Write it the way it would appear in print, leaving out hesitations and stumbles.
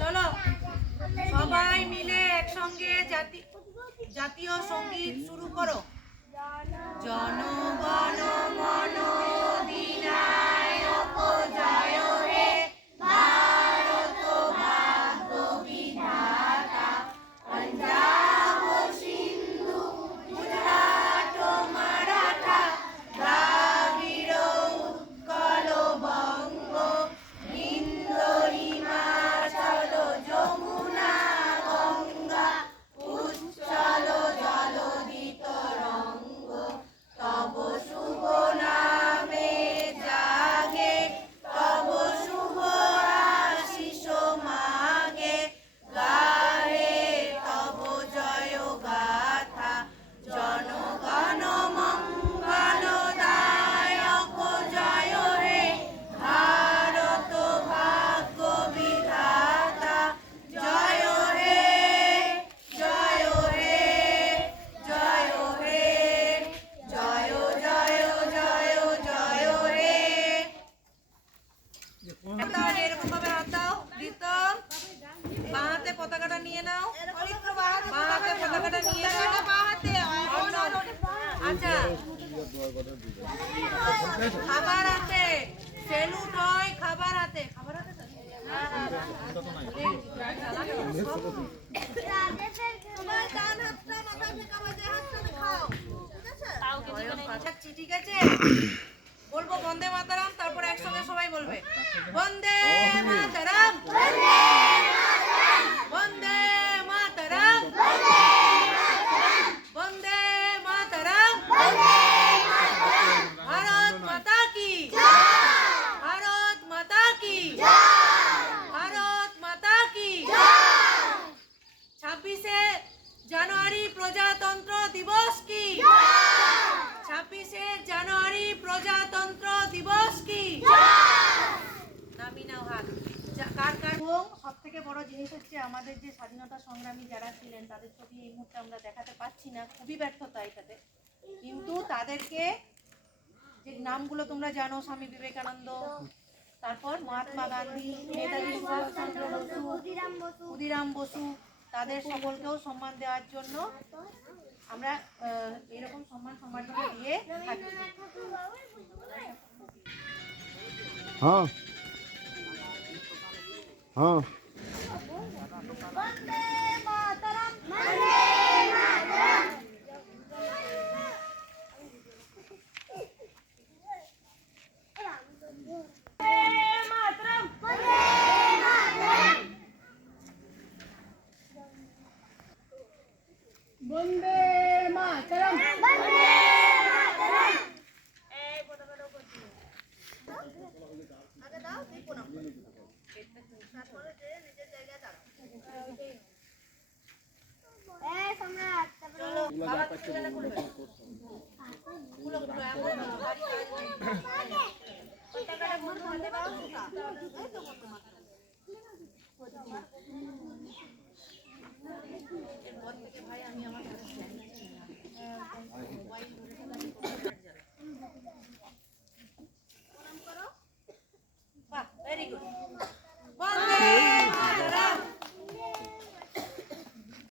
চলো সবাই মিলে একসঙ্গে জাতীয় সঙ্গীত শুরু করো। জনগণ মন অধিনায়ক জয় হে ভারত ভাগ্য বিধাতা, পঞ্জাব সিন্ধু গুজরাট মারাঠা দ্রাবিড় উৎকল বঙ্গ বিন্দ হিমাচল যমুনা গঙ্গা উচ্চল জলধি তরঙ্গ, তব শুভ নামে জাগে তব শুভ আশিস মাগে, গাহে তব জয় গাথা জনগণ মঙ্গলদায়ক জয় হে ভারত ভাগ্য বিধাতা, জয় হে জয় হে জয় হে জয় জয় জয় জয় হে। এরকম ভাবে হাত দাও। প্রীতম বাঁ হাতে পতাকাটা নিয়ে নাও, বাঁ হাতে পতাকাটা নিয়ে নাও। আচ্ছা খাবার হাতে, সেলুট হয় খাবার হাতে। খাবার হাতে তো? ঠিক আছে, বলবো বন্দে মাতরম, তারপর একসঙ্গে সবাই বলবে বন্দে মাতরম, বন্দে মাতরম, বন্দে মাতরম, ভারত মাতা কি, ভারত মাতা কি, ভারত মাতা কি। 26শে জানুয়ারি প্রজাতন্ত্র দিবস কি, 26শে জানুয়ারি প্রজাতন্ত্র দিবস কি। নামি নাও হাত। সব থেকে বড় জিনিস হচ্ছে আমাদের যে স্বাধীনতা সংগ্রামী যারা ছিলেন তাদের ছবি এই মুহূর্তে আমরা দেখাতে পাচ্ছি না, খুবই ব্যর্থতা এটাতে। কিন্তু তাদেরকে যে নামগুলো তোমরা জানো, স্বামী বিবেকানন্দ, তারপর মহাত্মা গান্ধী, নেতাজি সুভাষচন্দ্র বসু, ক্ষুদিরাম বসু, তাদের সকলকেও সম্মান দেওয়ার জন্য আমরা এরকম সম্মাননা দিয়ে থাকি। হ্যাঁ হ্যাঁ বন্দে মাতরম, বন্দে মাতরম। বন্দে মাতরম, বন্দে মাতরম। এই পতাকাটা উপর দিও। আগে দাও, তুই প্রণাম কর। তারপরে যে নিজের জায়গায় দাঁড়াও। এই সম্রাট, চলো বাবা তুলে করবে। গুলো গুলো এমন ভারী পতাকাটা বন্ধ হাতে দাও। এই তো বন্ধ মাথা।